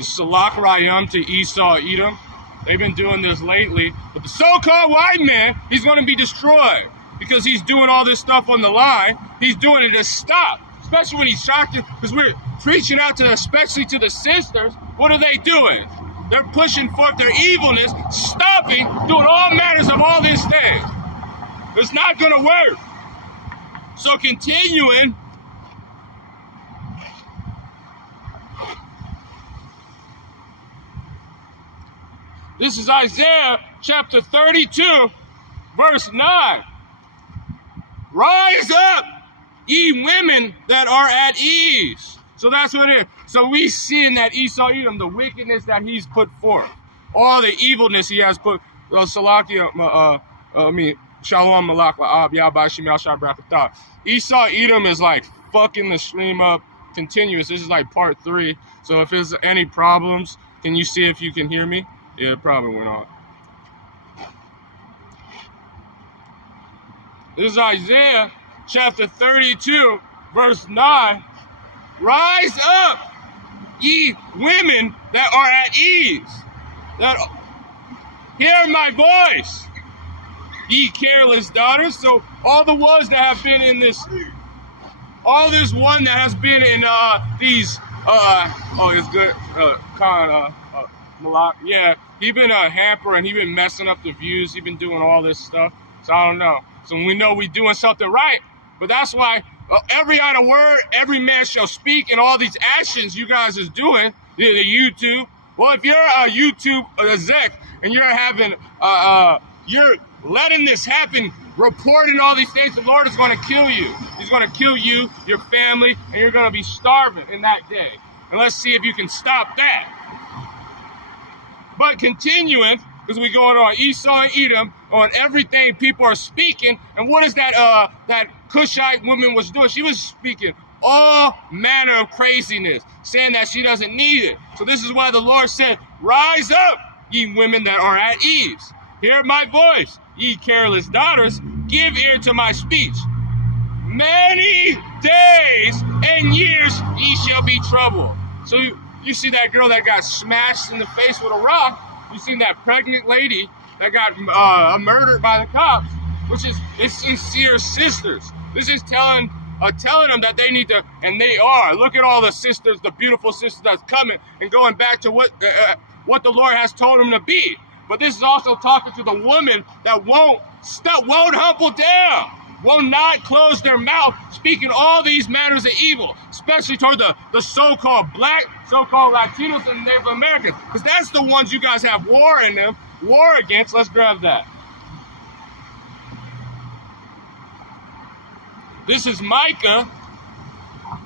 Salak Rayam to Esau Edom. They've been doing this lately. But the so-called white man, he's going to be destroyed because he's doing all this stuff on the line. He's doing it to stop, especially when he's shocking, because we're preaching out to, especially to the sisters. What are they doing? They're pushing forth their evilness, stopping, doing all manners of all these things. It's not going to work. So continuing, this is Isaiah chapter 32, verse 9. Rise up, ye women that are at ease. So that's what it is. So we see in that Esau Edom the wickedness that he's put forth, all the evilness he has put. Shalom Malak La'ab Yabashim Yashar Brakatah. Esau Edom is like fucking the stream up continuous. This is like part 3. So if there's any problems, can you see if you can hear me? Yeah, it probably went off. This is Isaiah chapter 32, verse 9. Rise up, ye women that are at ease, that hear my voice, ye careless daughters. So all the ones that have been in this, all this one that has been in these, it's good, Malak, yeah, he been hampering, he been messing up the views, he been doing all this stuff, so I don't know. So we know we doing something right, but that's why every idle word, every man shall speak, and all these actions you guys is doing, the YouTube. Well, if you're a YouTube exec and you're having, you're letting this happen, reporting all these things, the Lord is going to kill you. He's going to kill you, your family, and you're going to be starving in that day. And let's see if you can stop that. But continuing, because we going on Esau and Edom, on everything people are speaking, and what is that that Cushite woman was doing? She was speaking all manner of craziness, saying that she doesn't need it. So this is why the Lord said, rise up, ye women that are at ease. Hear my voice, ye careless daughters, give ear to my speech. Many days and years ye shall be troubled. So you see that girl that got smashed in the face with a rock. You seen that pregnant lady that got murdered by the cops, which is it's sincere sisters. This is telling them that they need to, and they are. Look at all the sisters, the beautiful sisters that's coming and going back to what the Lord has told them to be. But this is also talking to the woman that won't humble down, will not close their mouth, speaking all these manners of evil, especially toward the so-called black, so-called Latinos and Native Americans, because that's the ones you guys have war against. Let's grab that. This is Micah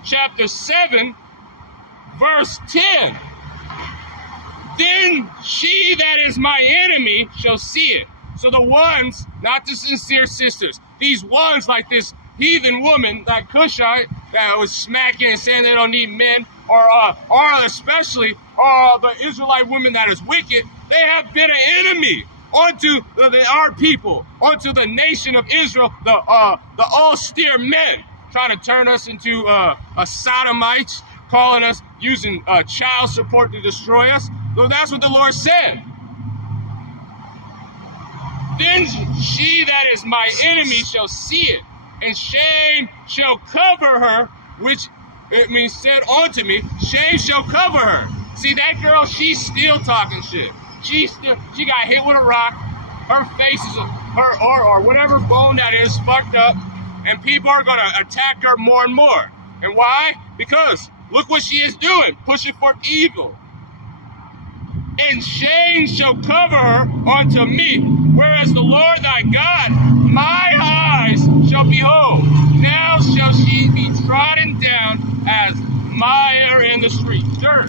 chapter 7, verse 10. Then she that is my enemy shall see it. So the ones, not the sincere sisters, these ones like this heathen woman, that Cushite, that was smacking and saying they don't need men, or especially the Israelite woman that is wicked, they have been an enemy unto our people, unto the nation of Israel, the austere men, trying to turn us into sodomites, calling us, using child support to destroy us. So that's what the Lord said. Then she that is my enemy shall see it, and shame shall cover her, which it means said unto me, shame shall cover her. See, that girl, she's still talking shit. She got hit with a rock. Her face is, or whatever bone that is, fucked up, and people are going to attack her more and more. And why? Because look what she is doing, pushing forth evil. And shame shall cover her unto me, whereas the Lord thy God, my eyes shall behold. Now shall she be trodden down as mire in the street, dirt.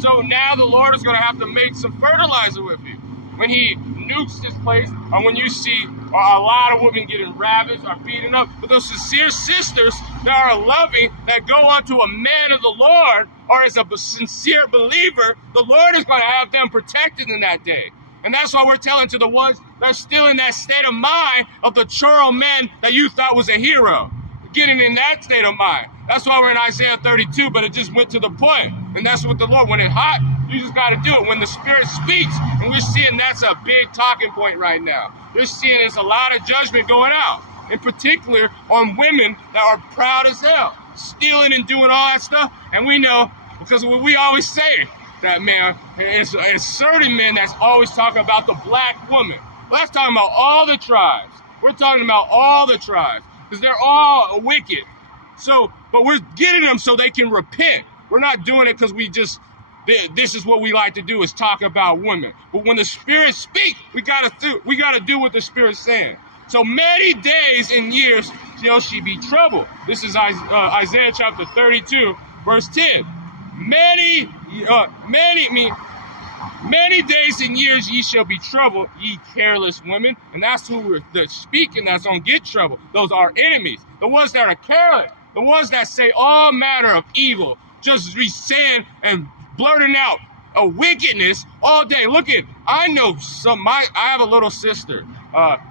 So now the Lord is going to have to make some fertilizer with you. When he nukes this place, or when you see a lot of women getting ravaged or beaten up, but those sincere sisters that are loving, that go unto a man of the Lord, or as a sincere believer, the Lord is going to have them protected in that day. And that's why we're telling to the ones that are still in that state of mind of the churl men that you thought was a hero, getting in that state of mind. That's why we're in Isaiah 32, but it just went to the point. And that's what the Lord, when it's hot, You just got to do it when the Spirit speaks. And we're seeing that's a big talking point right now. We're seeing there's a lot of judgment going out, in particular on women that are proud as hell, stealing and doing all that stuff. And we know, because what we always say, that man, it's certain men that's always talking about the black woman. Well, that's talking about all the tribes. We're talking about all the tribes, because they're all wicked. So, but we're getting them so they can repent. We're not doing it because this is what we like to do, is talk about women. But when the Spirit speaks, we gotta do what the Spirit's saying. So many days and years shall she be troubled. This is Isaiah chapter 32, verse 10. Many days and years ye shall be troubled, ye careless women. And that's who we're speaking that's gonna get trouble. Those are enemies. The ones that are careless. The ones that say all manner of evil. Just be saying and blurting out a wickedness all day. Look at, I know I have a little sister.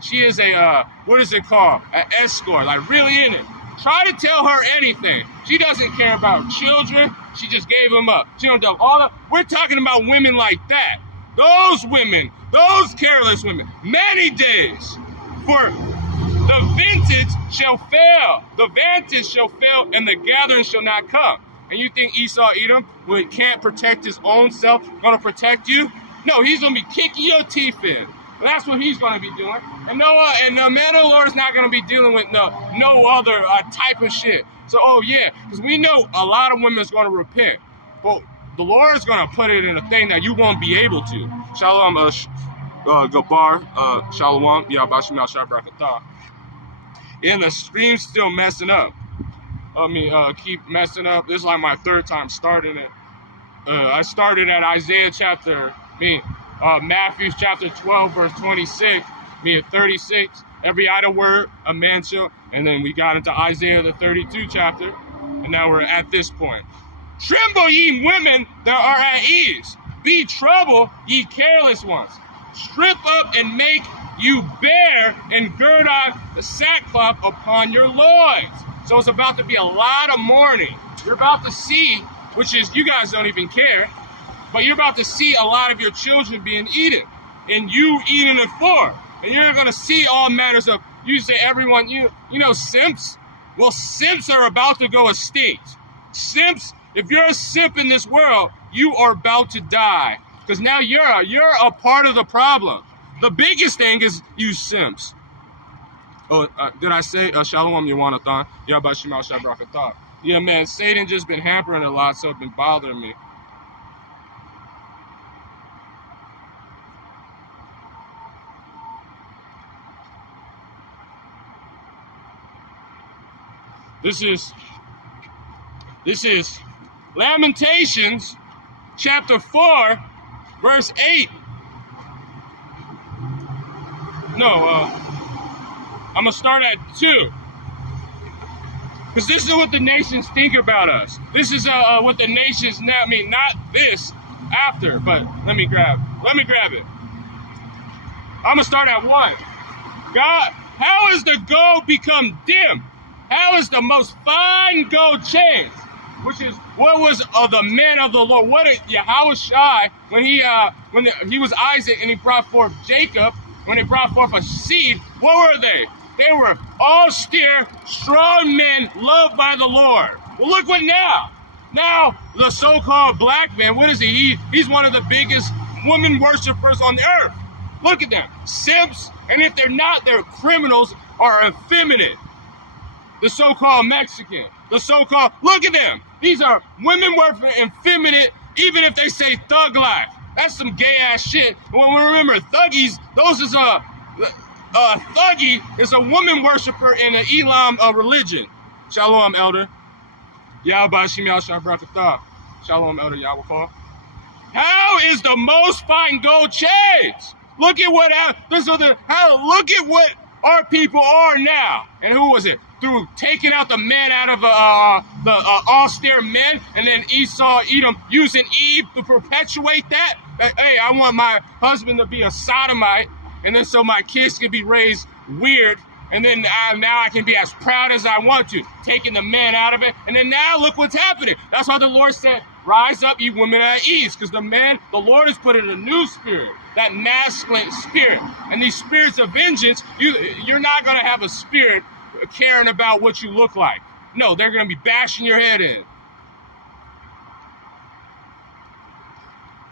She is a, what is it called? An escort, like really in it. Try to tell her anything. She doesn't care about children. She just gave them up. She don't do all that. We're talking about women like that. Those women, those careless women, many days. For the vintage shall fail. The vantage shall fail, and the gathering shall not come. And you think Esau Edom can't protect his own self, gonna protect you? No, he's gonna be kicking your teeth in. That's what he's gonna be doing. And the man of the Lord is not gonna be dealing with no other type of shit. So, oh yeah, because we know a lot of women is gonna repent. But the Lord is gonna put it in a thing that you won't be able to. Shalom, Gabar, Shalom, Yabashim al Shabrakatah. And the stream's still messing up. Keep messing up. This is like my third time starting it. I started at Matthew chapter 12, verse 26, 36. Every idle word, a man shall. And then we got into Isaiah, the 32 chapter. And now we're at this point. Tremble, ye women that are at ease. Be troubled, ye careless ones. Strip up and make you bare, and gird on the sackcloth upon your loins. So it's about to be a lot of mourning. You're about to see, which is, you guys don't even care, but you're about to see a lot of your children being eaten, and you eating it for. And you're going to see all matters of, you say everyone, you know, simps? Well, simps are about to go extinct. Simps, if you're a simp in this world, you are about to die. Because now you're a part of the problem. The biggest thing is you simps. Oh, did I say Shalom Yawanathan? Yabashim al Shabrakatah. Yeah, man, Satan just been hampering a lot, so it's been bothering me. This is Lamentations chapter 4, verse 8. No, I'm going to start at 2. Because this is what the nations think about us. This is what the nations now, not this, after, but let me grab it. I'm going to start at 1. God, how is the gold become dim? How is the most fine gold changed? Which is, what was the men of the Lord? What is Yahushua, when he was Isaac and he brought forth Jacob, when he brought forth a seed, what were they? They were austere, strong men loved by the Lord. Well, look what now. Now, the so-called black man, what is he? He's one of the biggest woman worshipers on the earth. Look at them. Simps, and if they're not, they're criminals or effeminate. The so-called Mexican, the so-called, look at them. These are women worshiping effeminate, even if they say thug life. That's some gay ass shit. When we remember thuggies, those is thuggy is a woman worshiper in the Elam religion. Shalom, elder. Yahbashim Yahshabrakatah. Shalom, elder Yahweh. How is the most fine gold changed? Look at what look at what our people are now. And who was it? Through taking out the men out of the austere men, and then Esau, Edom, using Eve to perpetuate that. Hey, I want my husband to be a sodomite, and then so my kids can be raised weird, and then now I can be as proud as I want to, taking the men out of it. And then now look what's happening. That's why the Lord said, Rise up, ye women at ease, because the Lord has put in a new spirit, that masculine spirit. And these spirits of vengeance, you're not going to have a spirit caring about what you look like. No, they're going to be bashing your head in.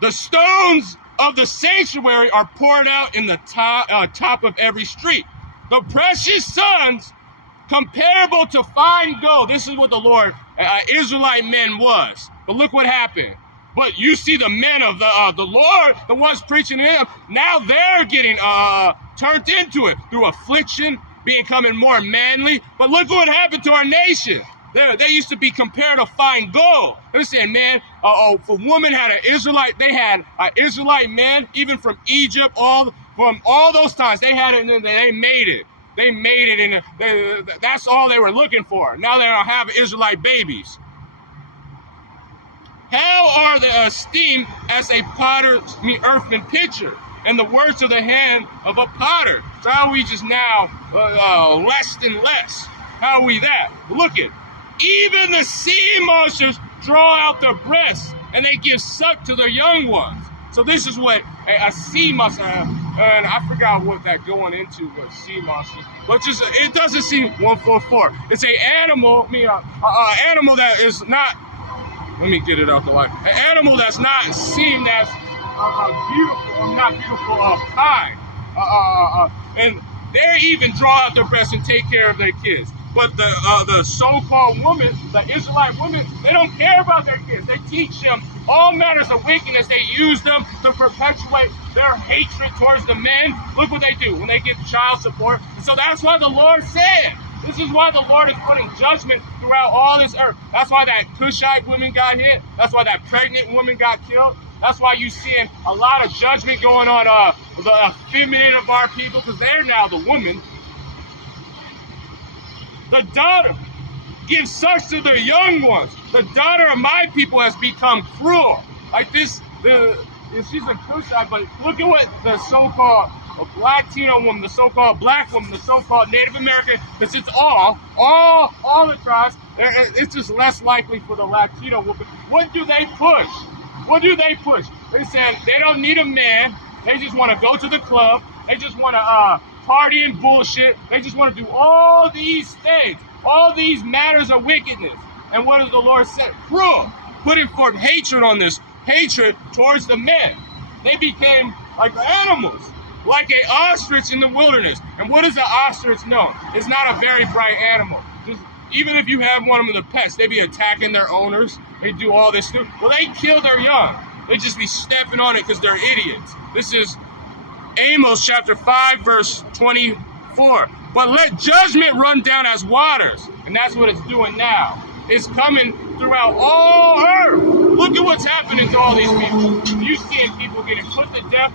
The stones of the sanctuary are poured out in the top of every street. The precious stones, comparable to fine gold. This is what the Lord, Israelite men was. But look what happened. But you see the men of the Lord, the ones preaching to him, now they're getting turned into it through affliction, becoming more manly. But look what happened to our nation. They used to be compared to fine gold. They're saying, man, for women had an Israelite, they had Israelite men, even from Egypt, from all those times, they had it, and they made it. They made it, and that's all they were looking for. Now they don't have Israelite babies. How are they esteemed as a earthman pitcher, and the words of the hand of a potter? So how are we just now less and less? How are we that? Look at, even the sea monsters draw out their breasts, and they give suck to their young ones. So this is what a sea monster, and I forgot what that going into, what sea monster, but just, it doesn't seem 144. It's an animal, animal that is not, let me get it out the light. An animal that's not seen as beautiful, or not beautiful, kind. And they even draw out their breasts and take care of their kids. But the so-called women, the Israelite women, they don't care about their kids. They teach them all manners of wickedness. They use them to perpetuate their hatred towards the men. Look what they do when they give child support. And so that's why the Lord said, this is why the Lord is putting judgment throughout all this earth. That's why that Cushite woman got hit. That's why that pregnant woman got killed. That's why you're seeing a lot of judgment going on the effeminate of our people, because they're now the women. The daughter gives such to their young ones. The daughter of my people has become cruel. Like this, she's a Cushite, but look at what the so-called Latino woman, the so-called black woman, the so-called Native American, because it's all the tribes, it's just less likely for the Latino woman. What do they push? What do they push? They said they don't need a man. They just want to go to the club. They just want to party and bullshit. They just want to do all these things, all these matters of wickedness. And what does the Lord say? Cruel, putting forth hatred on this, hatred towards the men. They became like animals, like an ostrich in the wilderness. And what is an ostrich known? It's not a very bright animal. Just, even if you have one of them, the pets, they be attacking their owners. They do all this stuff. Well, they kill their young. They just be stepping on it because they're idiots. This is Amos chapter 5, verse 24. But let judgment run down as waters. And that's what it's doing now. It's coming throughout all earth. Look at what's happening to all these people. You seeing people getting put to death.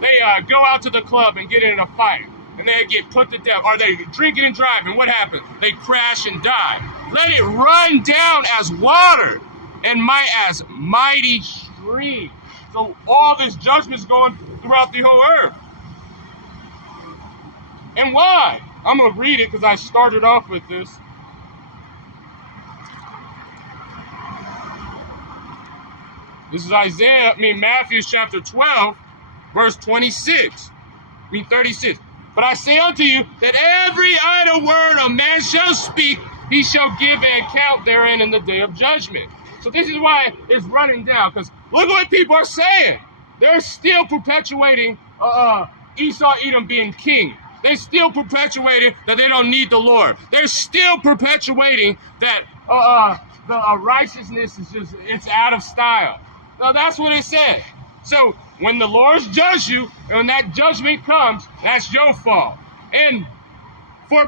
They go out to the club and get in a fight. And they get put to death. Or they drinking and driving. What happens? They crash and die. Let it run down as water and as mighty streams. So all this judgment is going throughout the whole earth. And why? I'm going to read it because I started off with this. This is Matthew chapter 12, verse 36. 36. But I say unto you that every idle word a man shall speak, he shall give an account therein in the day of judgment. So this is why it's running down, because look what people are saying. They're still perpetuating Esau, Edom being king. They're still perpetuating that they don't need the Lord. They're still perpetuating that the righteousness is just, it's out of style. So that's what it said. So when the Lord judges you, and when that judgment comes, that's your fault. And for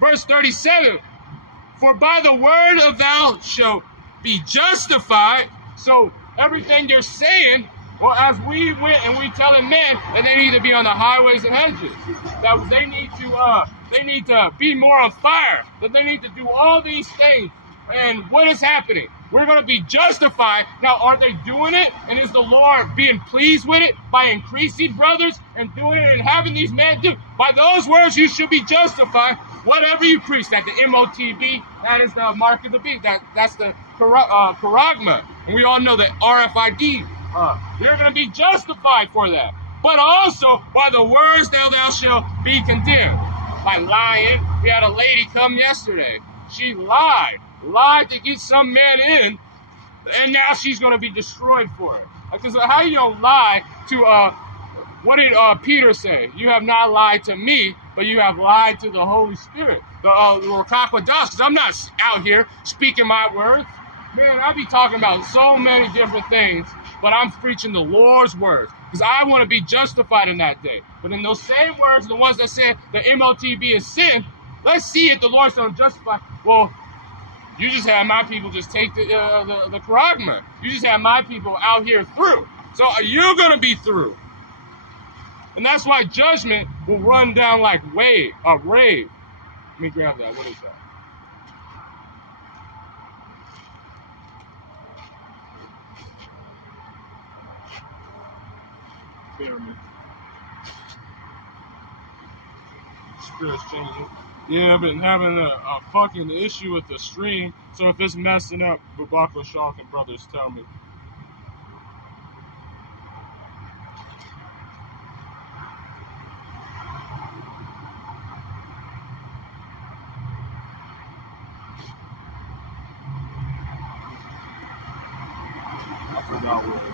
verse 37, for by the word of thou shalt be justified. So everything you're saying, well, as we went and we telling men that they need to be on the highways and hedges, that they need to be more on fire, that they need to do all these things. And what is happening? We're going to be justified. Now, are they doing it? And is the Lord being pleased with it by increasing brothers and doing it and having these men do? By those words, you should be justified. whatever you preach, that the MOTB, that is the mark of the beast, that's the charagma. And we all know that RFID, they're going to be justified for that. But also, by the words thou shalt be condemned. By lying, we had a lady come yesterday. She lied to get some man in, and now she's going to be destroyed for it. Because how you don't lie to, what did Peter say? You have not lied to me, but you have lied to the Holy Spirit. The Rakakwadash, because I'm not out here speaking my words. Man, I be talking about so many different things, but I'm preaching the Lord's words, because I want to be justified in that day. But in those same words, the ones that said the MOTB is sin, let's see if the Lord's going to justify. Well, you just had my people just take the charagma. You just had my people out here through. So you're going to be through. And that's why judgment will run down like a rave. Let me grab that. What is that? Bear me. Spirit's changing. Yeah, I've been having a fucking issue with the stream. So if it's messing up, Babako Shaw and brothers tell me. I forgot what it is.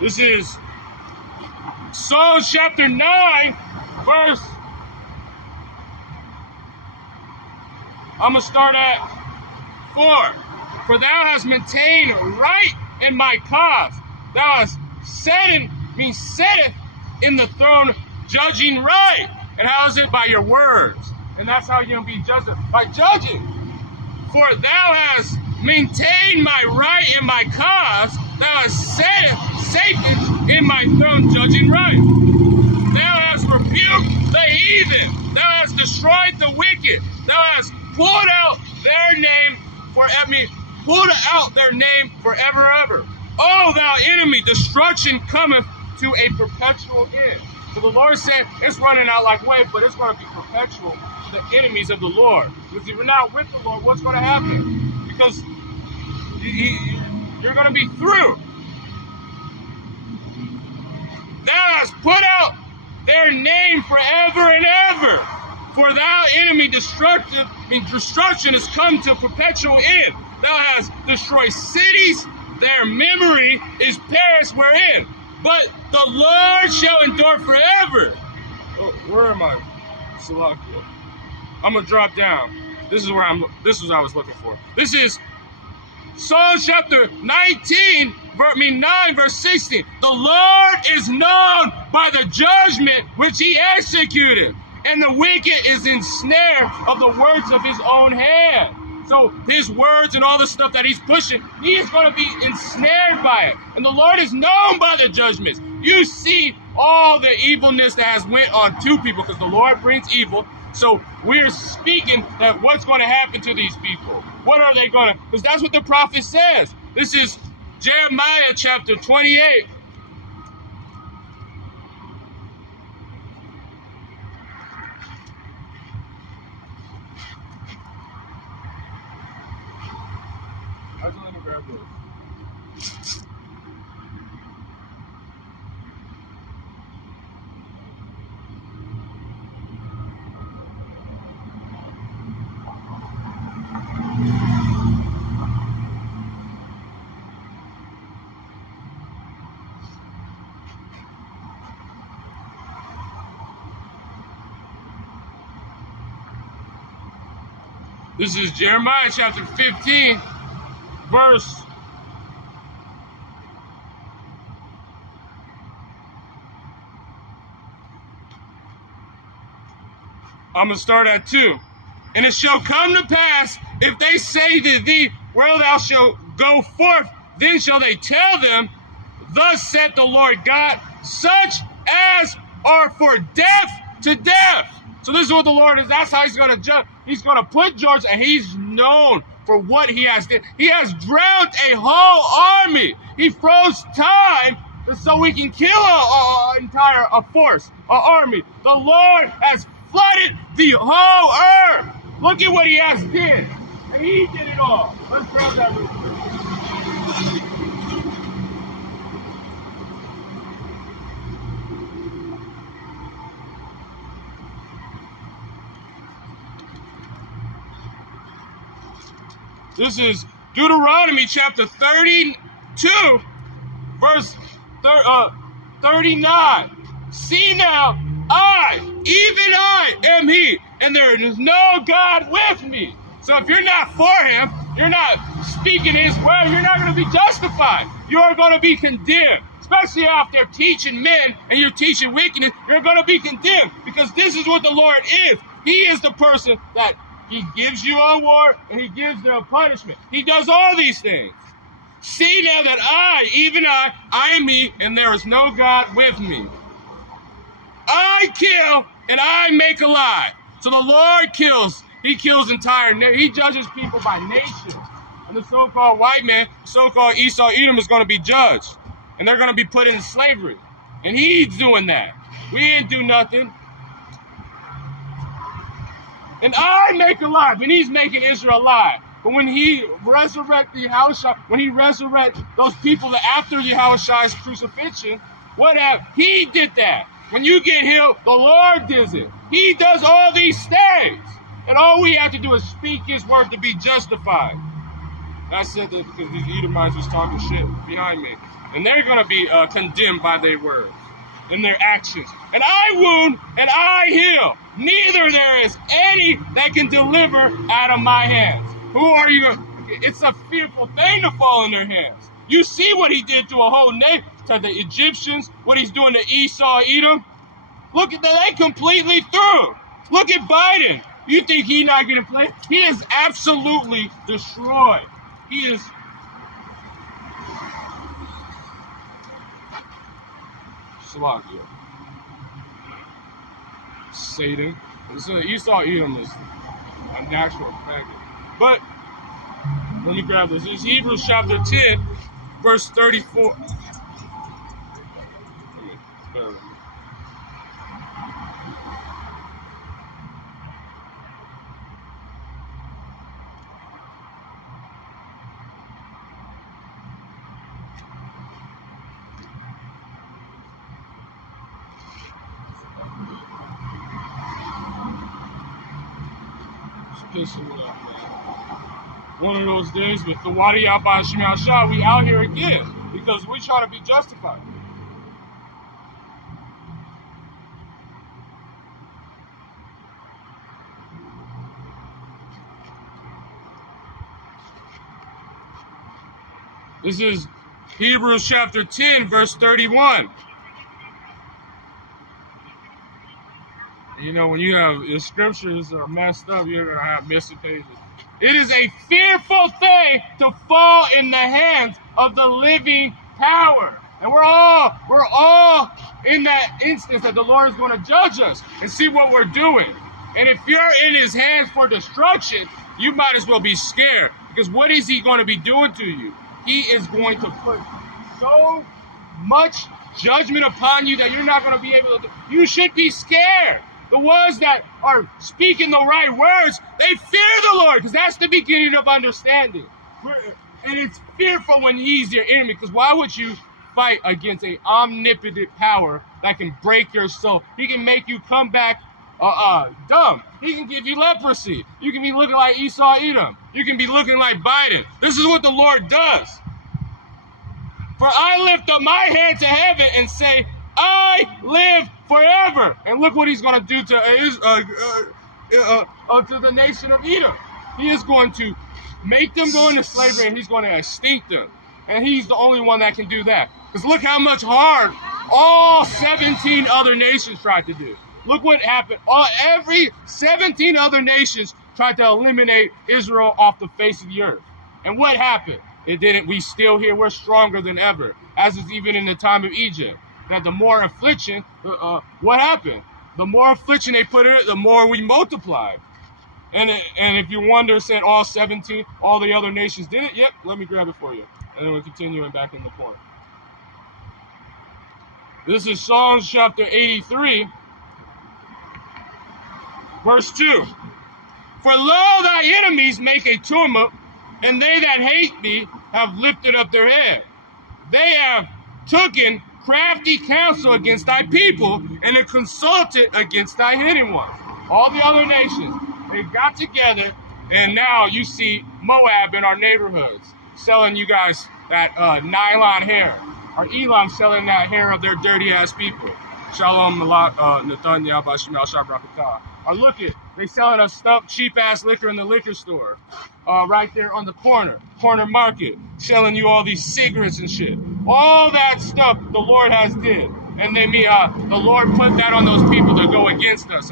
This is Psalm chapter 9, verse. I'm going to start at 4. For thou hast maintained right in my cause. Thou hast setteth in the throne, judging right. And how is it? By your words. And that's how you're going to be judged, by judging. For thou hast maintained my right in my cause. Thou hast sated in my throne, judging right. Thou hast rebuked the heathen. Thou hast destroyed the wicked. Thou hast pulled out their name forever, ever. O thou enemy, destruction cometh to a perpetual end. So the Lord said it's running out like wave, but it's going to be perpetual to the enemies of the Lord. Because if you're not with the Lord, what's going to happen? Because you're going to be through. Thou hast put out their name forever and ever. For thou enemy destruction has come to perpetual end. Thou hast destroyed cities, their memory is perished wherein. But the Lord shall endure forever. Oh, where am I? Salakia. I'm gonna drop down. This is what I was looking for. This is Psalm chapter 9, verse 16. The Lord is known by the judgment which he executed, and the wicked is ensnared of the words of his own hand. So his words and all the stuff that he's pushing, he is going to be ensnared by it. And the Lord is known by the judgments. You see all the evilness that has went on to people, because the Lord brings evil. So we're speaking that what's going to happen to these people. What are they going to? Because that's what the prophet says. This is Jeremiah chapter 28. This is Jeremiah chapter 15, verse. I'm going to start at 2. And it shall come to pass, if they say to thee, where thou shalt go forth, then shall they tell them, thus saith the Lord God, such as are for death to death. So this is what the Lord is. That's how he's going to judge. He's going to put Georgia, and he's known for what he has done. He has drowned a whole army. He froze time so we can kill an entire force, an army. The Lord has flooded the whole earth. Look at what he has did. And he did it all. Let's grab that real quick. This is Deuteronomy chapter 32, verse 39. See now, even I am he, and there is no God with me. So if you're not for him, you're not speaking his word, you're not going to be justified. You are going to be condemned. Especially after teaching men and you're teaching wickedness, you're going to be condemned, because this is what the Lord is. He is the person that he gives you a reward and he gives them a punishment. He does all these things. See now that even I am he, and there is no God with me. I kill and I make alive. So the Lord kills. He kills entire nations. He judges people by nations. And the so-called white man, so-called Esau Edom, is going to be judged. And they're going to be put in slavery. And he's doing that. We didn't do nothing. And I make alive. And he's making Israel alive. But when he resurrects the Yahushua, when he resurrects those people that after Yahushua's crucifixion, what happened? He did that. When you get healed, the Lord does it. He does all these things. And all we have to do is speak his word to be justified. I said that because these Edomites was talking shit behind me. And they're going to be condemned by their words and their actions. And I wound and I heal. Neither there is any that can deliver out of my hands. Who are you? It's a fearful thing to fall in their hands. You see what he did to a whole nation, to the Egyptians, what he's doing to Esau, Edom. Look at that, they completely through. Look at Biden. You think he's not going to play? He is absolutely destroyed. He is. Slovakia. Satan. Esau, Edom is a natural faggot. But let me grab this. This is Hebrews chapter 10, verse 34. One of those days with the Wadi out by Shemal Shah, we out here again because we try to be justified. This is Hebrews chapter 10, verse 31. You know, when you have your scriptures are messed up, you're going to have missing pages. It is a fearful thing to fall in the hands of the living power. And we're all in that instance that the Lord is going to judge us and see what we're doing. And if you're in his hands for destruction, you might as well be scared. Because what is he going to be doing to you? He is going to put so much judgment upon you that you're not going to be able to. You should be scared. The ones that are speaking the right words, they fear the Lord, because that's the beginning of understanding. And it's fearful when he's your enemy, because why would you fight against an omnipotent power that can break your soul? He can make you come back dumb. He can give you leprosy. You can be looking like Esau Edom. You can be looking like Biden. This is what the Lord does. For I lift up my hand to heaven and say, I live forever. And look what he's going to do to the nation of Edom. He is going to make them go into slavery, and he's going to extinct them. And he's the only one that can do that. Because look how much hard all 17 other nations tried to do. Look what happened. Every 17 other nations tried to eliminate Israel off the face of the earth. And what happened? It didn't. We still here. We're stronger than ever. As is even in the time of Egypt. That the more affliction, what happened? The more affliction they put in it, the more we multiplied. And if you wonder, said all 17, all the other nations did it? Yep, let me grab it for you. And then we'll continue back in the point. This is Psalms chapter 83, verse 2. For lo, thy enemies make a tumult, and they that hate thee have lifted up their head. They have taken crafty counsel against thy people, and have consulted against thy hidden ones. All the other nations, they got together, and now you see Moab in our neighborhoods selling you guys that nylon hair, or Elam selling that hair of their dirty ass people. Shalom Nathaniah Bashim Al Shabrakatah. Or look it, they selling us stuff, cheap ass liquor in the liquor store. Right there on the corner market, selling you all these cigarettes and shit. All that stuff the Lord has did. And then the Lord put that on those people to go against us,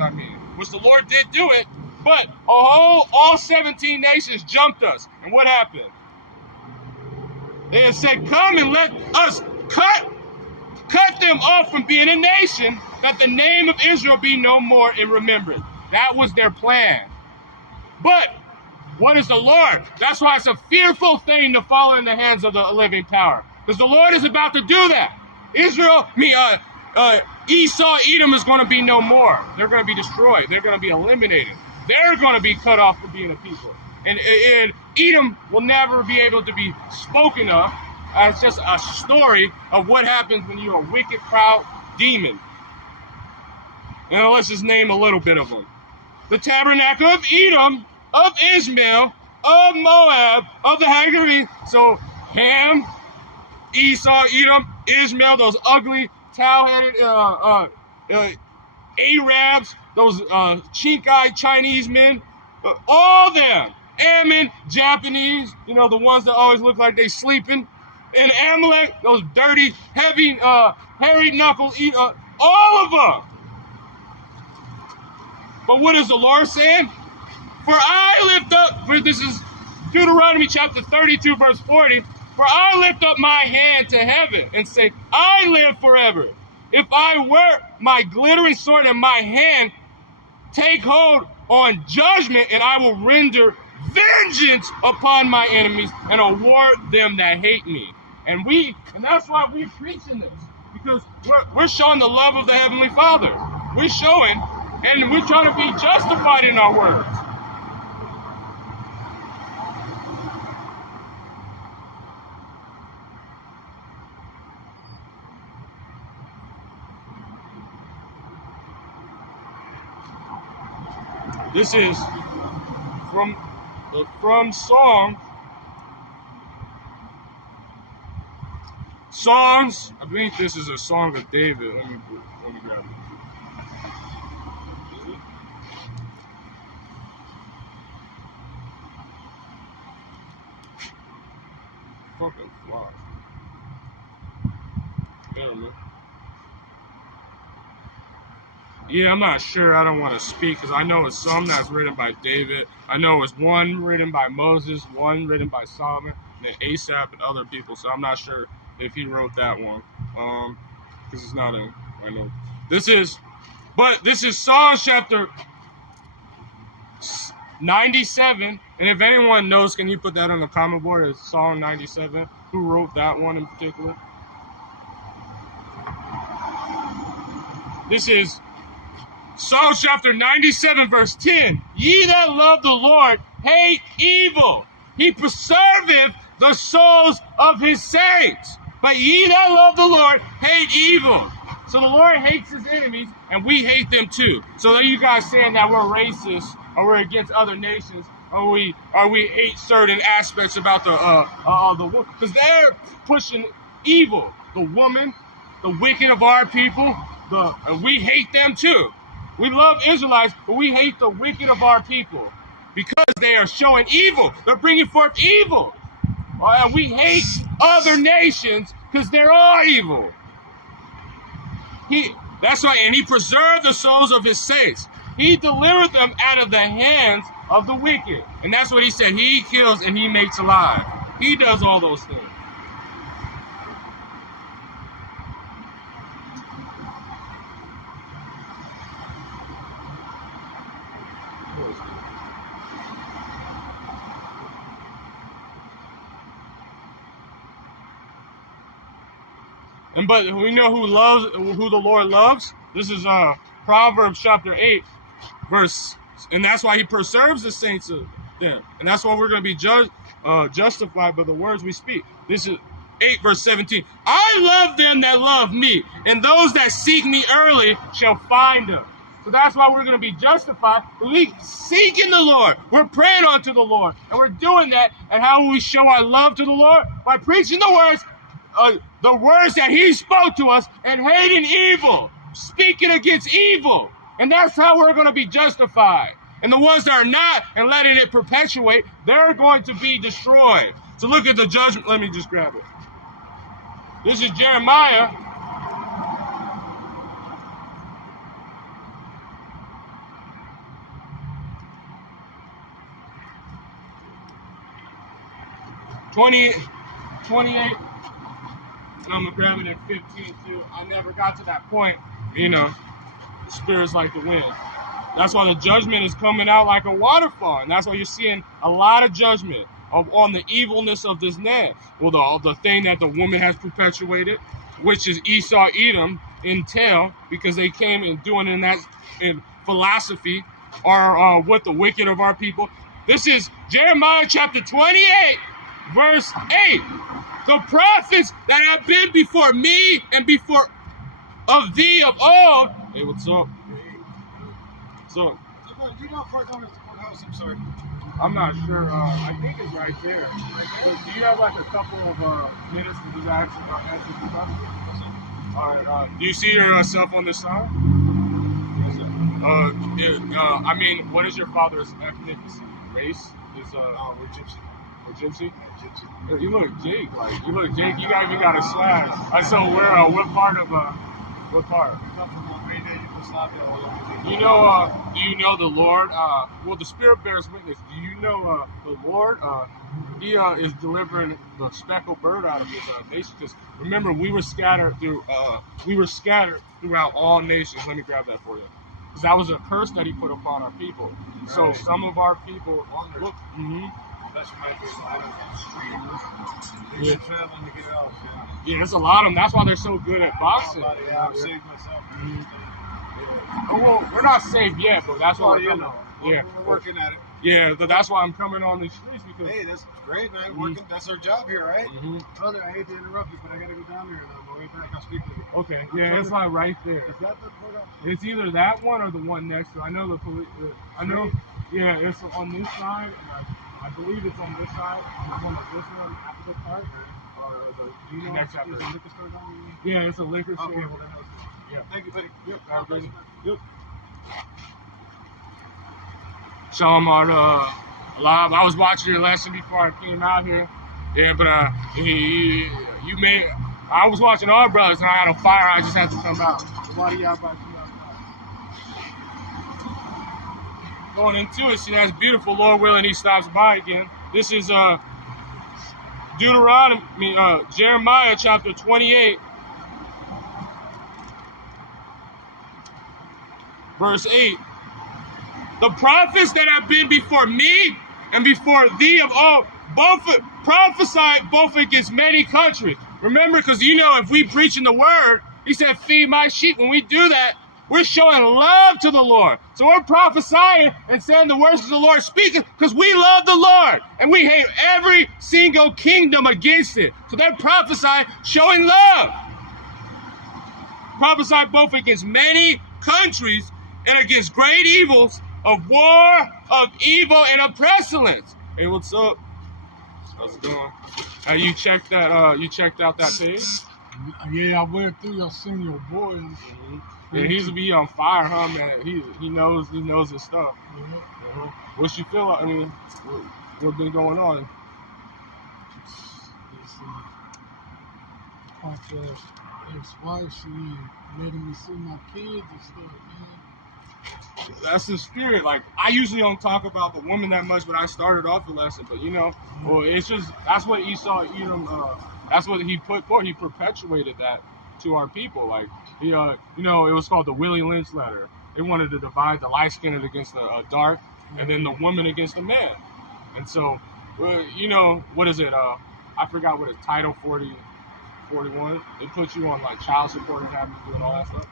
which the Lord did do it, but all 17 nations jumped us. And what happened? They had said, come and let us cut them off from being a nation, that the name of Israel be no more in remembrance. That was their plan. But what is the Lord? That's why it's a fearful thing to fall in the hands of the living power, because the Lord is about to do that. Esau, Edom is going to be no more. They're going to be destroyed. They're going to be eliminated. They're going to be cut off from being a people. And Edom will never be able to be spoken of as just a story of what happens when you're a wicked, proud demon. Now let's just name a little bit of them. The tabernacle of Edom, of Ishmael, of Moab, of the Hagarenes. So Ham, Esau, Edom, Ishmael, those ugly, towel-headed Arabs, those chink-eyed Chinese men, all them. Ammon, Japanese, the ones that always look like they sleeping. And Amalek, those dirty, heavy, hairy knuckles, all of them. But what is the Lord saying? For I lift up, this is Deuteronomy chapter 32, verse 40. For I lift up my hand to heaven and say, I live forever. If I wear my glittering sword in my hand, take hold on judgment, and I will render vengeance upon my enemies and award them that hate me. And that's why we're preaching this, because we're showing the love of the Heavenly Father. We're showing, and we're trying to be justified in our words. This is from Songs. I believe this is a song of David. Let me grab it. Fucking fly. Yeah, I'm not sure. I don't want to speak because I know it's some that's written by David. I know it's one written by Moses, one written by Solomon, and then Asaph and other people. So I'm not sure if he wrote that one. Because it's not I know. This is Psalms chapter 97. And if anyone knows, can you put that on the comment board? It's Psalm 97. Who wrote that one in particular? This is Psalm chapter 97, verse 10. Ye that love the Lord hate evil. He preserveth the souls of his saints. But ye that love the Lord hate evil. So the Lord hates his enemies, and we hate them too. So are you guys saying that we're racist, or we're against other nations, or we hate certain aspects about the because they're pushing evil, the woman, the wicked of our people, and we hate them too. We love Israelites, but we hate the wicked of our people because they are showing evil. They're bringing forth evil. And we hate other nations because they're all evil. That's why, and he preserved the souls of his saints. He delivered them out of the hands of the wicked. And that's what he said. He kills and he makes alive. He does all those things. But we know who the Lord loves. This is Proverbs chapter 8, verse, and that's why he preserves the saints of them. And that's why we're going to be justified by the words we speak. This is 8 verse 17. I love them that love me, and those that seek me early shall find them. So that's why we're going to be justified. We seeking the Lord. We're praying unto the Lord. And we're doing that. And how will we show our love to the Lord? By preaching the words that he spoke to us, and hating evil, speaking against evil. And that's how we're going to be justified. And the ones that are not and letting it perpetuate, they're going to be destroyed. So look at the judgment. Let me just grab it. This is Jeremiah. (28), and I'm gonna grab it at 15 too. I never got to that point. You know, spirits like the wind. That's why the judgment is coming out like a waterfall, and that's why you're seeing a lot of judgment on the evilness of this land. Well, the thing that the woman has perpetuated, which is Esau, Edom, entail, because they came and doing in philosophy, or what the wicked of our people. This is Jeremiah chapter 28, verse 8. The prophets that have been before me and before of thee of old. Hey, what's up? So, do you know how far down is the courthouse? I'm sorry. I'm not sure. I think it's right there. Do you have like a couple of minutes to just answer the question? All right. Do you see yourself on this side? I mean, what is your father's ethnicity? Race? Is we're Gypsy. We're Gypsy? Yeah, Gypsy. You look Jake. You look Jake. You even got a swag. So we're what part of what part? We come from Romania, Yugoslavia. You know, do you know the Lord? Well, the Spirit bears witness. Do you know the Lord? He is delivering the speckled bird out of his nation. Because remember, we were scattered throughout all nations. Let me grab that for you. Because that was a curse that he put upon our people. Right. So some of our people look. That's my street. Yeah. Traveling to get out. Yeah, there's a lot of them. That's why they're so good at boxing. Yeah, I've saved myself. Oh, well, we're not saved yet, but that's why we're we're working at it. Yeah, but that's why I'm coming on these streets, because hey, that's great, man. Working, that's our job here, right? Brother, I hate to interrupt you, but I gotta go down there and on my way back I'll speak with you. Okay, yeah, it's like right there. Is that the courthouse? It's either that one or the one next to. I know the police. I know. Yeah, it's on this side. And I believe it's on this side. It's on this one after the park. Do you know next if there's a liquor store down there? Yeah, it's a liquor store. Okay, well then yeah. Thank you, buddy. Yep. Shalom, I was watching your lesson before I came out here. Yeah, but you made. I was watching our brothers, and I had a fire. I just had to come out. Why y'all about to outside? Going into it, see, that's beautiful. Lord willing, he stops by again. This is Jeremiah chapter 28. Verse 8, the prophets that have been before me and before thee of old, both prophesied both against many countries. Remember, because if we preach in the word, he said, feed my sheep. When we do that, we're showing love to the Lord. So we're prophesying and saying the words of the Lord speaking because we love the Lord and we hate every single kingdom against it. So they're prophesying, showing love. Prophesied both against many countries and against great evils of war, of evil, and of pestilence. Hey, what's up? How's it going? You checked that? You checked out that page? Yeah, I went through. I seen your boys. Yeah, he's be on fire, huh, man? He knows his stuff. What you feel? I mean, what's been going on? Ex-wife, she letting me see my kids and stuff, man. That's the spirit. Like, I usually don't talk about the woman that much, but I started off the lesson. But well, it's just that's what Esau, Edom, that's what he put forth. He perpetuated that to our people. Like, he, it was called the Willie Lynch letter. They wanted to divide the light skinned against the dark, and then the woman against the man. And so, what is it? I forgot what it's Title 40. 41. They put you on like child support and have you doing all that stuff.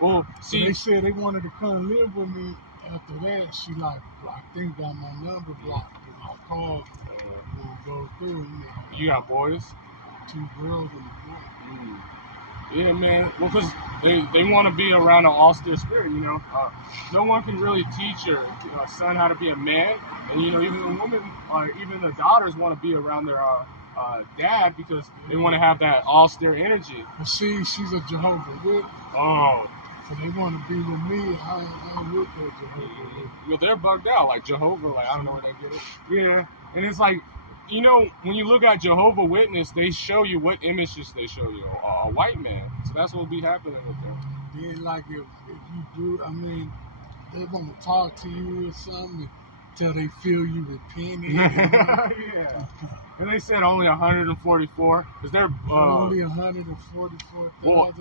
Well, see, so they said they wanted to come live with me. After that, she like, I think got my number blocked. I called when it goes through. You got boys? 2 girls and a boy. Yeah, man. Well, because they want to be around an austere spirit, you know. No one can really teach your son how to be a man. And, you know, even the woman, even the daughters want to be around their dad because they want to have that austere energy. But see, she's a Jehovah's Witness. Oh. So they want to be with me. I ain't with that Jehovah's Witness. Well, they're bugged out. Like Jehovah, like, I don't know where they get it. Yeah. And it's like, you know, when you look at Jehovah's Witness, they show you what images they show you. A white man. So that's what will be happening with them. Then, like, if you do, I mean, they're going to talk to you or something until they feel you repenting. Yeah. And they said only 144. Is there only 144,000? Well,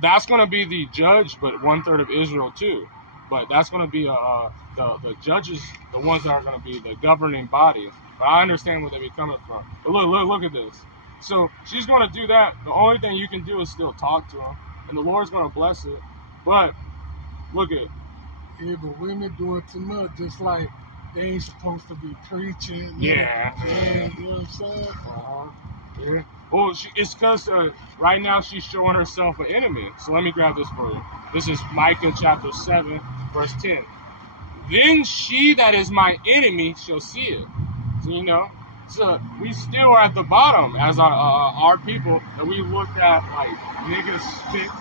that's going to be the judge, but 1/3 of Israel too. But that's going to be the judges, the ones that are going to be the governing body. But I understand where they be coming from. But look at this. So she's going to do that. The only thing you can do is still talk to him, and the Lord's going to bless it. But look at. Yeah, but women do it too much. Just like they ain't supposed to be preaching. Yeah. You know what I'm saying? Yeah. Well, it's because right now she's showing herself an enemy. So let me grab this for you. This is Micah chapter 7, verse 10. Then she that is my enemy shall see it. So, you know, so we still are at the bottom as our people that we looked at like niggas, spits,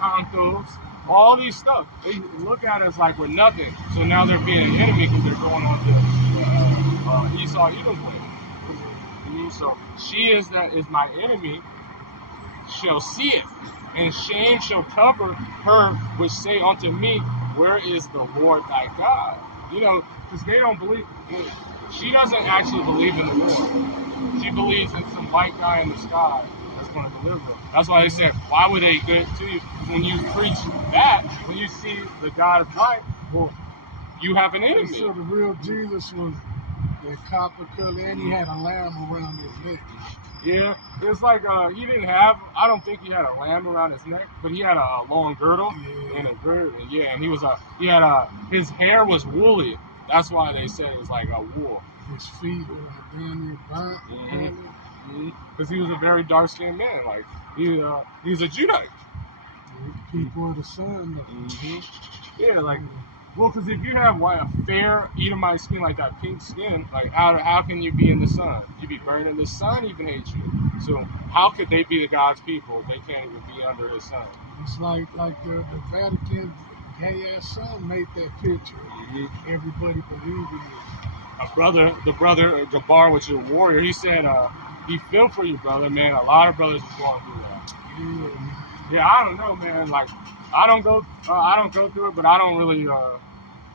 contos, all these stuff. They look at us like we're nothing. So now they're being an enemy because they're going on to Esau Edom's way. So she is my enemy shall see it, and shame shall cover her which say unto me, where is the Lord thy God? You know, because they don't believe. She doesn't actually believe in the Lord. She believes in some white guy in the sky that's going to deliver her. That's why they said, why would they good to you? When you preach that, when you see the God of light, well, you have an enemy. So the real Jesus was that copper color, and he had a lamb around his neck. Yeah, it's like he didn't have. I don't think he had a lamb around his neck, but he had a long girdle and a girdle. Yeah, and his hair was woolly. That's why they said it was like a wool. His feet were damn near burnt. Because he was a very dark-skinned man. Like he's a Judite. People of the sun. Yeah, like. Well, because if you have a fair Edomite skin, like that pink skin, like how can you be in the sun? You be burned in the sun, even hate you. So how could they be the God's people if they can't even be under his sun? It's like the Vatican gay-ass son made that picture. Everybody believed in it. The brother Gabar, which is a warrior, he said he feel for you, brother, man. A lot of brothers is going through that. Yeah, I don't know, man. Like I don't go through it, but I don't really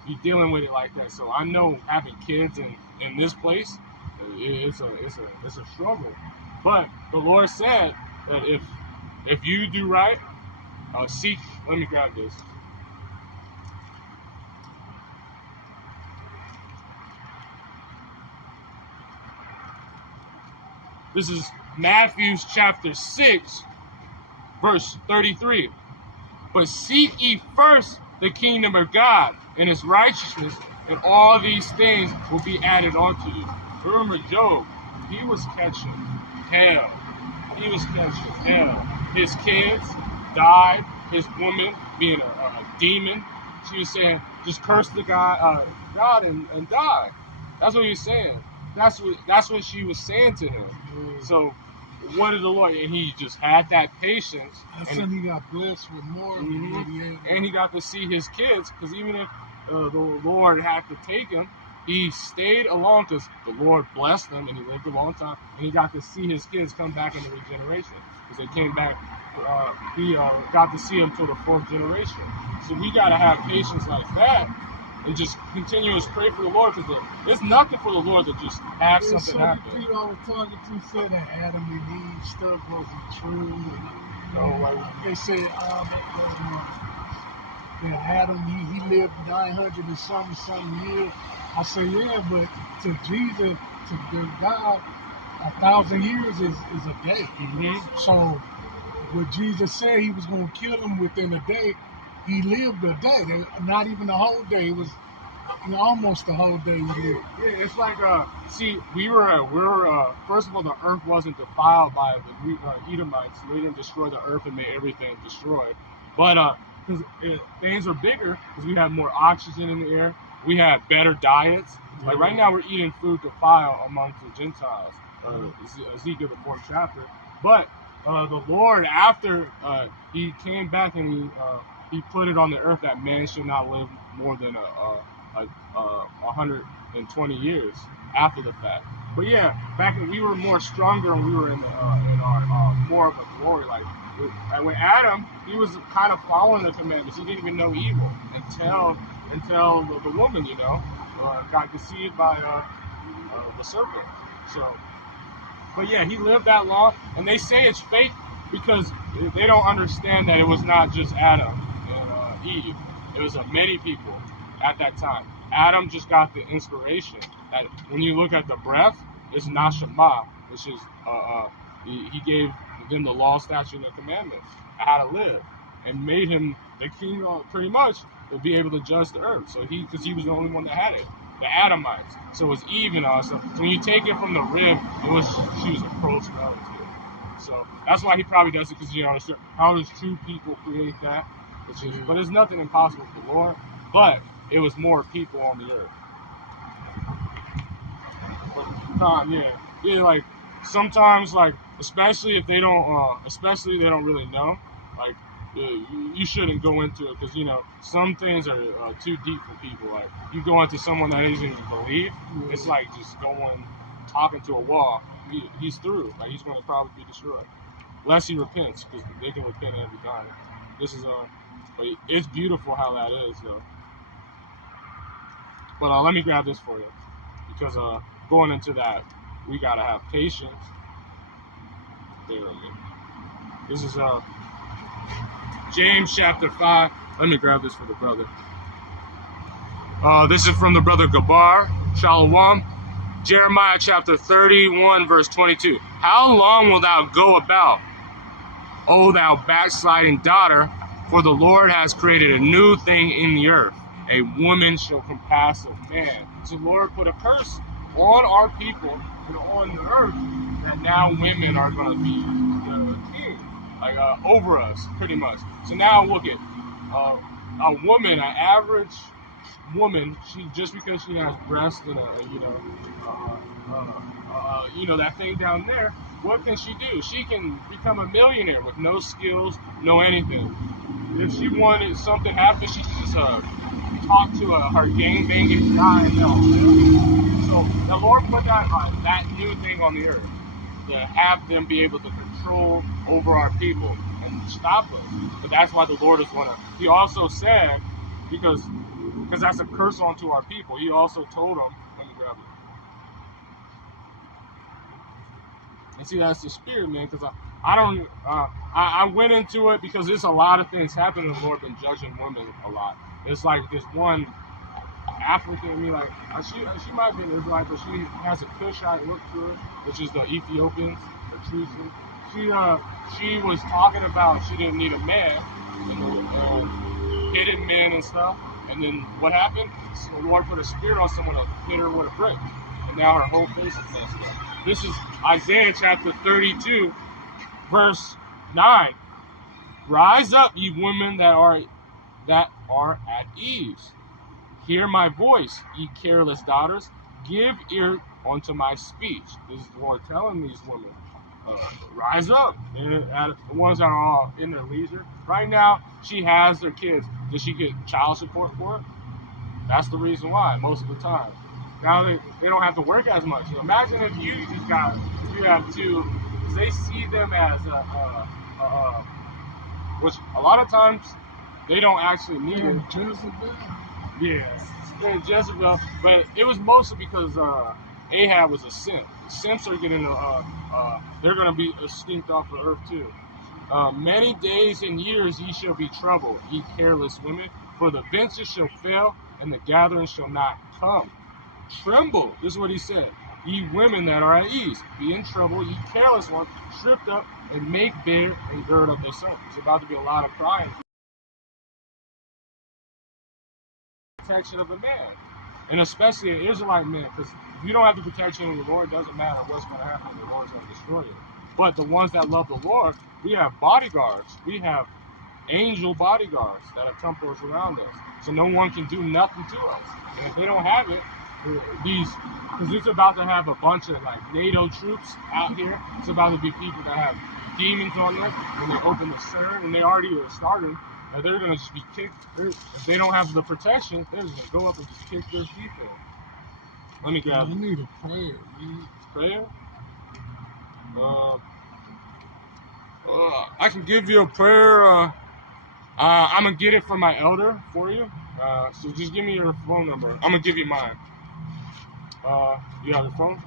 be dealing with it like that. So I know having kids in this place, it's a struggle. But the Lord said that if you do right, seek. Let me grab this. This is Matthew chapter 6, verse 33. But seek ye first the kingdom of God and his righteousness, and all these things will be added unto you. Remember Job, he was catching hell. His kids died. His woman, being a demon, she was saying, just curse the God and die. That's what he was saying. That's what she was saying to him. So what did the Lord? And he just had that patience. And he got blessed with more than what he had. And he got to see his kids, because even if the Lord had to take him, he stayed along because the Lord blessed him and he lived a long time. And he got to see his kids come back into regeneration, because they came back. He got to see them till the 4th generation. So we got to have patience like that. And just continuously pray for the Lord, because there's nothing for the Lord to just have something happen. Some people I was talking to said that Adam and Eve stuff wasn't true. They said that Adam he lived 900 and something years. I say yeah, but to Jesus, to God, 1,000 years is a day. Mm-hmm. So what Jesus said he was going to kill them within a day, he lived a day. Not even a whole day. It was almost a whole day he lived. Yeah, it's like see, we were first of all, the earth wasn't defiled by the Edomites. They didn't destroy the earth and made everything destroyed. But because things are bigger, because we have more oxygen in the air, we have better diets. Like right now, we're eating food defiled amongst the Gentiles. Ezekiel the 4th chapter. But the Lord, after he came back and he put it on the earth that man should not live more than 120 years after the fact. But yeah, back when we were more stronger and we were in our more of a glory. Like when Adam, he was kind of following the commandments. He didn't even know evil until the woman, got deceived by the serpent. So, but yeah, he lived that long, and they say it's fake because they don't understand that it was not just Adam and Eve. It was many people at that time. Adam just got the inspiration that when you look at the breath, it's nashama, which is he gave them the law, statute, and the commandments, how to live, and made him the king, pretty much, to be able to judge the earth. So because he was the only one that had it, the Adamites. So it was even us. So when you take it from the rib, she was a close relative. So that's why he probably does it, because how does two people create that? But there's nothing impossible for the Lord. But it was more people on the earth. Like sometimes, like especially if they don't really know, like you shouldn't go into it, because some things are too deep for people. Like you go into someone that doesn't even believe, it's like just talking to a wall. He's through. Like he's going to probably be destroyed, unless he repents, because they can repent every time. This is but it's beautiful how that is, though. But let me grab this for you, because going into that, we gotta have patience. This is James chapter 5. Let me grab this for the brother. This is from the brother Gabar. Shalom. Jeremiah chapter 31, verse 22. How long wilt thou go about, O thou backsliding daughter? For the Lord has created a new thing in the earth. A woman shall compass a man. So the Lord put a curse on our people and on the earth, that now women are going to be the king, like over us, pretty much. So now look at a woman, an average woman. She, just because she has breasts and that thing down there, what can she do? She can become a millionaire with no skills, no anything. If she wanted something happen, she can just talk to her gangbanging guy and So the Lord put that new thing on the earth to have them be able to control over our people and stop us. But that's why the Lord is going to. He also said, because that's a curse onto our people. He also told them. Let me grab it. And see, that's the spirit, man. Because I went into it because there's a lot of things happening. The Lord been judging women a lot. It's like this one African, she might be an Israelite, but she has a Cushite look to her, which is the Ethiopians, the Trusin. She was talking about she didn't need a man, hidden men and stuff. And then what happened? So the Lord put a spirit on someone to hit her with a brick, and now her whole face is messed up. This is Isaiah chapter 32, verse 9. Rise up, ye women that are at ease. Hear my voice, ye careless daughters. Give ear unto my speech. This is the Lord telling these women, rise up. And the ones that are all in their leisure. Right now, she has their kids. Does she get child support for it? That's the reason why, most of the time. Now they don't have to work as much. Imagine if you have two, they see them as which a lot of times they don't actually need it. Jezebel. Yeah, Jezebel. But it was mostly because Ahab was a simp. Simps are getting they're going to be extinct off the earth too. Many days and years ye shall be troubled, ye careless women, for the benches shall fail, and the gathering shall not come. Tremble. This is what he said. ye women that are at ease. Be in trouble, ye careless ones, stripped up, and make bare and gird up their sons. There's about to be a lot of crying. Protection of a man, and especially an Israelite man, because if you don't have the protection of the Lord, it doesn't matter what's going to happen. The Lord's going to destroy you. But the ones that love the Lord, we have bodyguards. We have angel bodyguards that are templars around us, so no one can do nothing to us. And if they don't have it, because it's about to have a bunch of like NATO troops out here. It's about to be people that have demons on them when they open the CERN, and they already are starting. Now they're gonna just be kicked. If they don't have the protection, they're just gonna go up and just kick their feet in. Let me grab. I need a prayer, man. Prayer? I can give you a prayer. I'm gonna get it from my elder for you. So just give me your phone number. I'm gonna give you mine. You have your phone?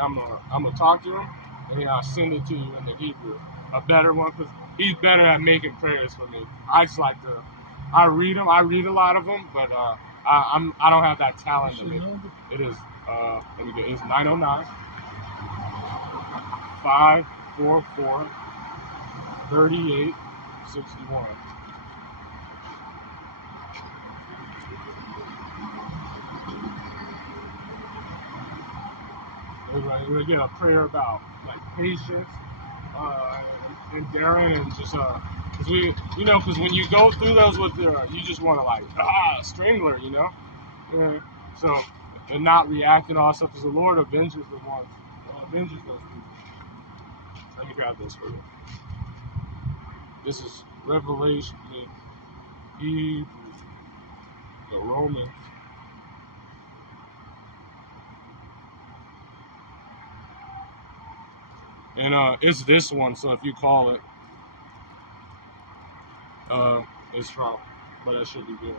I'm gonna talk to him, and then I'll send it to you in the Hebrew, a better one, because he's better at making prayers for me. I just like to, I read them. I read a lot of them, but I don't have that talent in it. It is let me get. It's 909 544 3861. We're gonna get a prayer about like patience, enduring, and just because because when you go through those with you just want to like strangler, yeah. So and not reacting to all stuff, because the Lord avenges the ones, avenges those people. Let me grab this for you. This is Revelation, the Romans. And it's this one, so if you call it, it's wrong, but that should be good.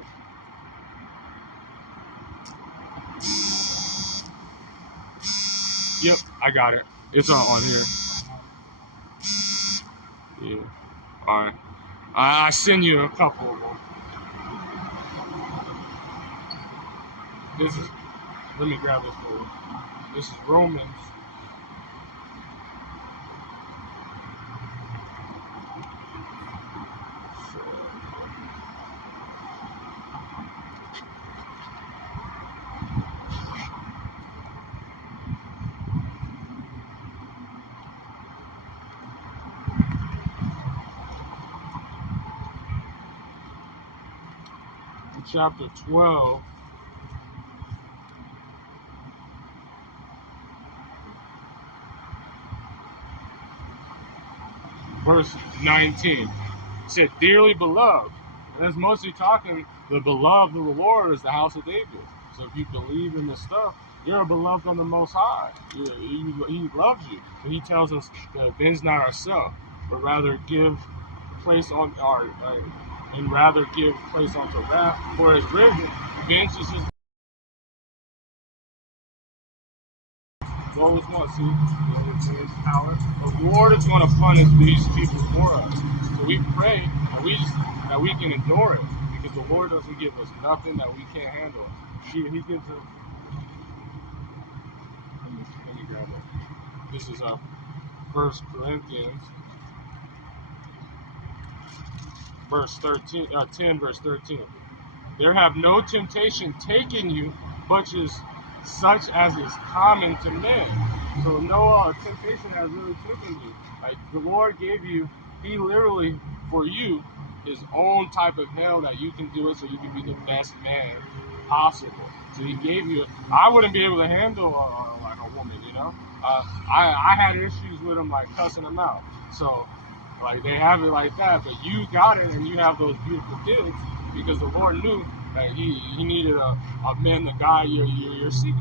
Yep, I got it. It's on here. Yeah. All right. I send you a couple of them. This is. Let me grab this for you. This is Romans. Chapter 12, verse 19. It said, dearly beloved. And that's mostly talking, the beloved of the Lord is the house of David. So if you believe in this stuff, you're a beloved on the Most High. He loves you. And he tells us to avenge not ourselves, but rather give place on our and rather give place unto wrath, for his written, vengeance is always one. See, his power. The Lord is going to punish these people for us. So we pray that we can endure it, because the Lord doesn't give us nothing that we can't handle. He gives us. Let me grab it. This is 1 Corinthians. Verse 13, 10, verse 13. There have no temptation taken you, but such as is common to men. So no temptation has really taken you. Like the Lord gave you, He literally for you His own type of hell that you can do it, so you can be the best man possible. So He gave you. I wouldn't be able to handle like a woman, I had issues with them, like cussing them out. So. Like they have it like that, but you got it, and you have those beautiful kids because the Lord knew that He needed a man, the guy you're seeking.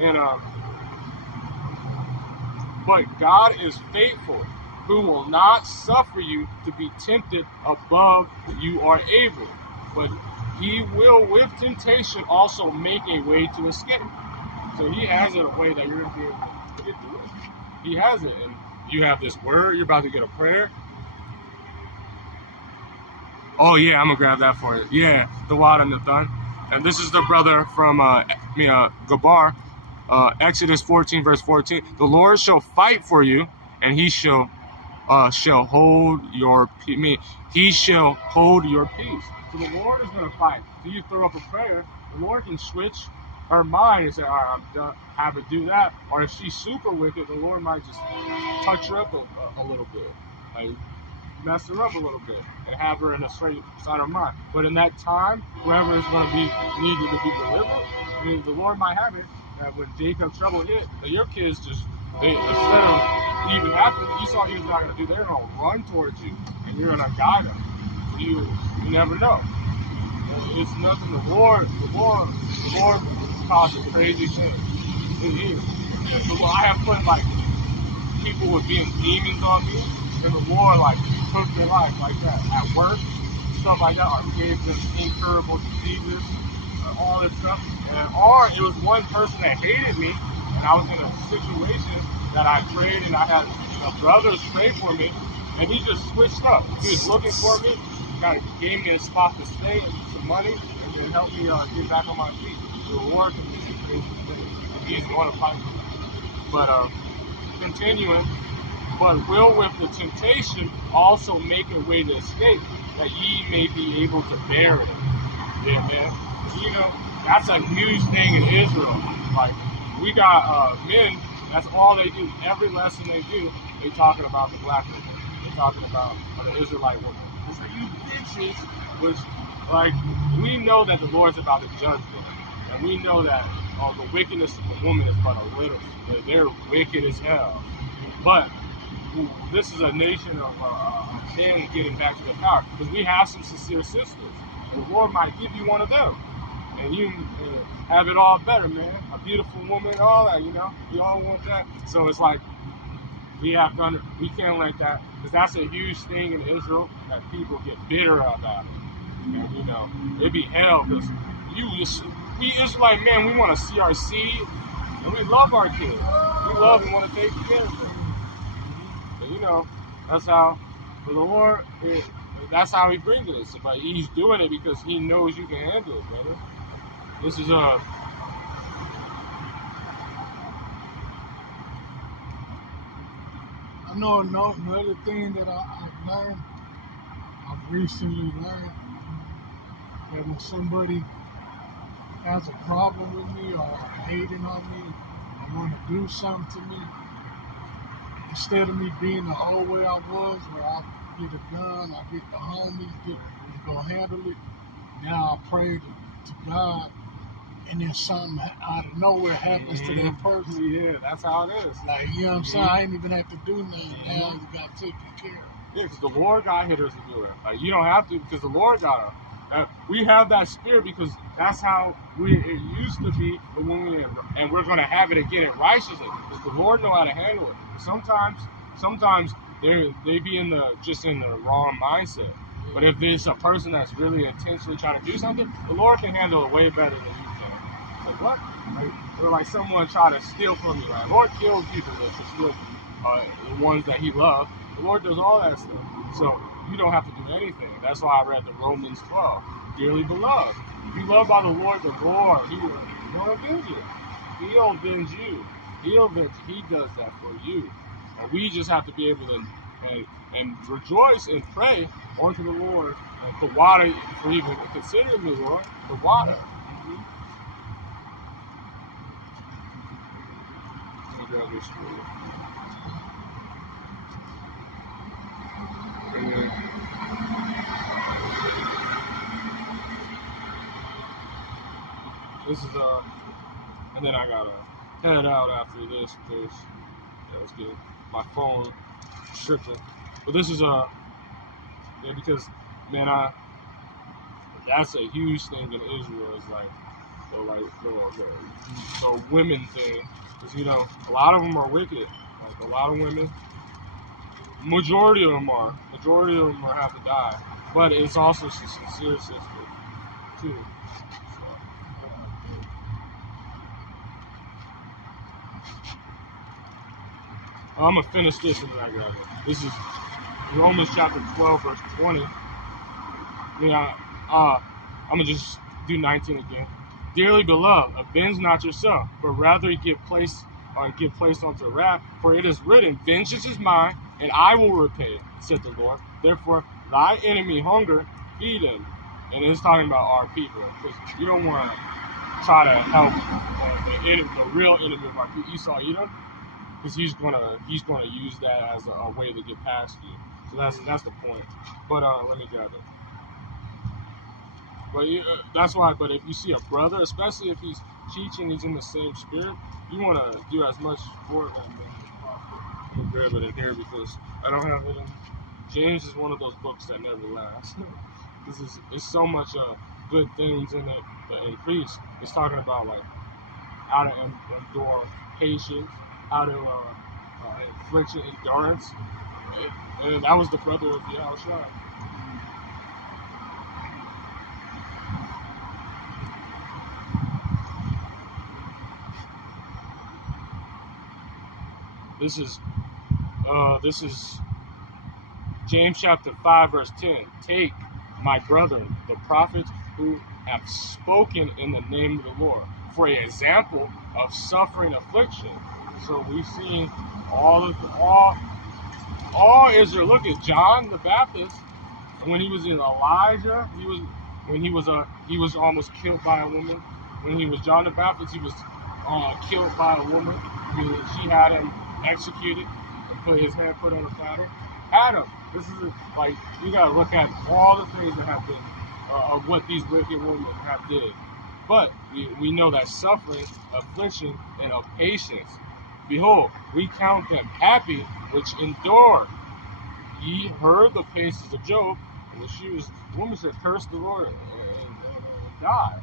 And but God is faithful, who will not suffer you to be tempted above you are able, but He will with temptation also make a way to escape. So He has it a way that you're gonna be able to get through it. He has it, and you have this word. You're about to get a prayer. Oh yeah, I'm gonna grab that for you. Yeah, the water and the thun. And this is the brother from Gabar, Exodus 14, verse 14. The Lord shall fight for you, and he shall hold your peace. He shall hold your peace. So the Lord is going to fight. So you throw up a prayer, the Lord can switch her mind and say, all right, I'm done, have her do that. Or if she's super wicked, the Lord might just touch her up a little bit. Like, mess her up a little bit and have her in a straight side of mind. But in that time, whoever is going to be needed to be delivered, I mean, the Lord might have it that when Jacob's trouble hit, that your kids just, instead of even after Esau, he was not going to do, they're going to run towards you and you're going to guide them. So you never know. It's nothing. The Lord causes crazy things. I have put like people with being demons on me, and the Lord like took their life like that at work, stuff like that, or gave them incurable diseases, all this stuff. Or it was one person that hated me, and I was in a situation that I prayed, and I had brothers pray for me, and he just switched up. He was looking for me, kind of gave me a spot to stay, some money, and then helped me get back on my feet. The Lord can do crazy things. He's going to fight for me. But continuing. But will with the temptation also make a way to escape, that ye may be able to bear it. Yeah, man. You know, that's a huge thing in Israel. Like, we got men, that's all they do. Every lesson they do, they talking about the black woman. They're talking about the Israelite woman. It's like, you bitches, which, like, we know that the Lord's about to judge them. And we know that the wickedness of the woman is but a little. They're wicked as hell. But this is a nation of men getting back to the power, because we have some sincere sisters. And the Lord might give you one of them, and you have it all better, man. A beautiful woman, all that, you know. We all want that. So it's like we can't let that, because that's a huge thing in Israel, that people get bitter about it. And you know, it'd be hell, because we Israelite men, we want to see our seed, and we love our kids. We love and want to take care of them. You know, that's how the Lord, that's how he brings it. But he's doing it because he knows you can handle it, brother. This is I know another thing that I've learned, I've recently learned, that when somebody has a problem with me or hating on me or want to do something to me, instead of me being the old way I was, where I get a gun, I get the homies, go handle it, now I pray to God, and then something out of nowhere happens to that person. Yeah, that's how it is. Like, you know what I'm saying? I ain't even have to do nothing. Now you got taken care of. Yeah, because the Lord got hitters to do it. Like, you don't have to, because the Lord got them. We have that spirit because that's how it used to be, but and we're going to have it again in righteousness, because the Lord know how to handle it. Sometimes they be in the wrong mindset. But if it's a person that's really intentionally trying to do something, the Lord can handle it way better than you can. Like, what? Or like someone try to steal from you. Like, the Lord kills people to steal the ones that he loves. The Lord does all that stuff. So you don't have to do anything. That's why I read the Romans 12. Dearly beloved, if you love by the Lord, He will avenge you. He'll avenge you. He does that for you. And we just have to be able to and rejoice and pray unto the Lord for water, for even considering me, Lord, for water. Let me grab this for you. This is and then I gotta head out after this because let's get my phone tripping. But this is because man, that's a huge thing in Israel. Is like the women thing, because you know a lot of them are wicked. Like a lot of women, majority of them have to die. But it's also some sincere sisters too. I'm going to finish this and then I got it. This is Romans chapter 12, verse 20. Yeah, I'm going to just do 19 again. Dearly beloved, avenge not yourself, but rather give place onto wrath. For it is written, vengeance is mine, and I will repay, said the Lord. Therefore, thy enemy hunger, feed him. And it's talking about our people, because you don't want to try to help the real enemy of our people, Esau, Edom, because he's gonna use that as a way to get past you. So that's the point. But let me grab it. But that's why. But if you see a brother, especially if he's teaching, he's in the same spirit, you want to do as much for him as possible. I'm gonna grab it in here because I don't have it in. James is one of those books that never lasts. It's so much good things in it that increase. It's talking about like how to endure patience, how to infliction endurance, and that was the brother of Yahushua. This is James chapter 5 verse 10. Take, my brethren, the prophets who have spoken in the name of the Lord, for an example of suffering affliction. So we've seen all Israel. Look at John the Baptist. When he was in Elijah, he was almost killed by a woman. When he was John the Baptist, he was killed by a woman. She had him executed and put his head put on a platter. Adam, this is like, you gotta look at all the things that have been of what these wicked women have did. But we know that suffering, affliction, and of patience. Behold, we count them happy which endure. Ye heard the patience of Job, and the woman said, curse the Lord and died.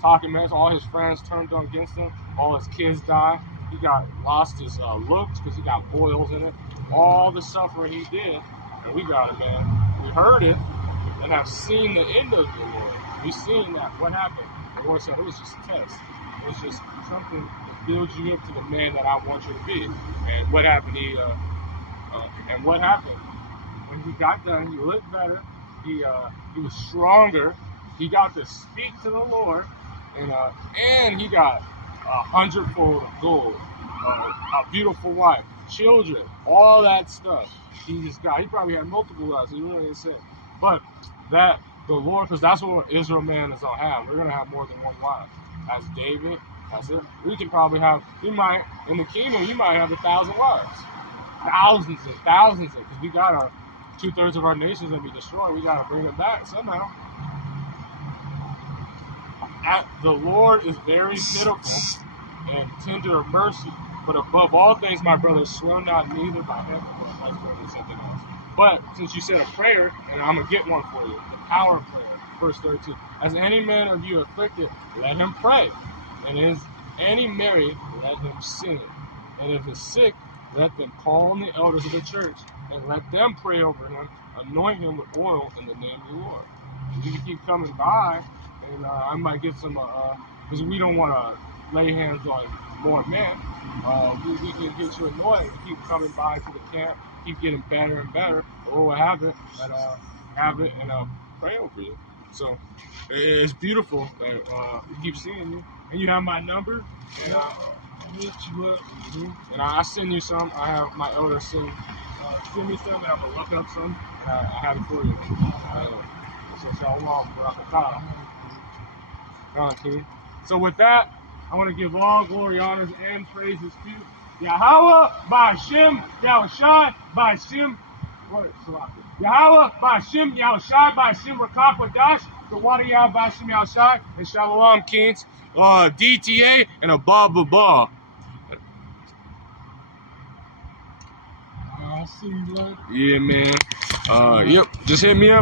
Talking mess, all his friends turned against him, all his kids died. He lost his looks because he got boils in it. All the suffering he did, and we got it, man. We heard it and have seen the end of the Lord. We've seen that. What happened? The Lord said it was just a test. It was just something to build you up to the man that I want you to be. And what happened? And what happened? When he got done, he looked better. He was stronger. He got to speak to the Lord, and he got 100-fold of gold, a beautiful wife, children, all that stuff. He probably had multiple wives. He really didn't say. But that the Lord, because that's what Israel man is gonna have. We're gonna have more than one wife. As David, that's it. We can probably have. We might in the kingdom. You might have 1,000 wives, thousands and thousands. Because we got 2/3 of our nations that be destroyed. We gotta bring them back somehow. The Lord is very pitiful and tender of mercy. But above all things, my brothers, swear not neither by heaven, or something else. But since you said a prayer, and I'm going to get one for you, the power of prayer, verse 32. As any man of you afflicted, let him pray. And is any married, let him sing. And if is sick, let them call on the elders of the church, and let them pray over him, anoint him with oil in the name of the Lord. If you can keep coming by, and I might get some, because we don't want to lay hands on more men. We can get you anointed, keep coming by to the camp, keep getting better and better. The Lord will have it, and pray over you. So it's beautiful that we keep seeing you, and you have my number, and and I send you some. I have my elder send me some, and I'm gonna look up some, and I have it for you. So shalom, barakatah. So with that, I want to give all glory, honors, and praises to Yahweh, Ba'Hashem, Yahushai, Ba'Hashem, Yahweh, Ba'Hashem, Yahushai, Ba'Hashem, Rakak, Wadash, the Wadiyah, Ba'Hashem, Yahushai, and Shalom, Kings, DTA, and a Ba. I see you later. Yeah, man. Yep, just hit me up.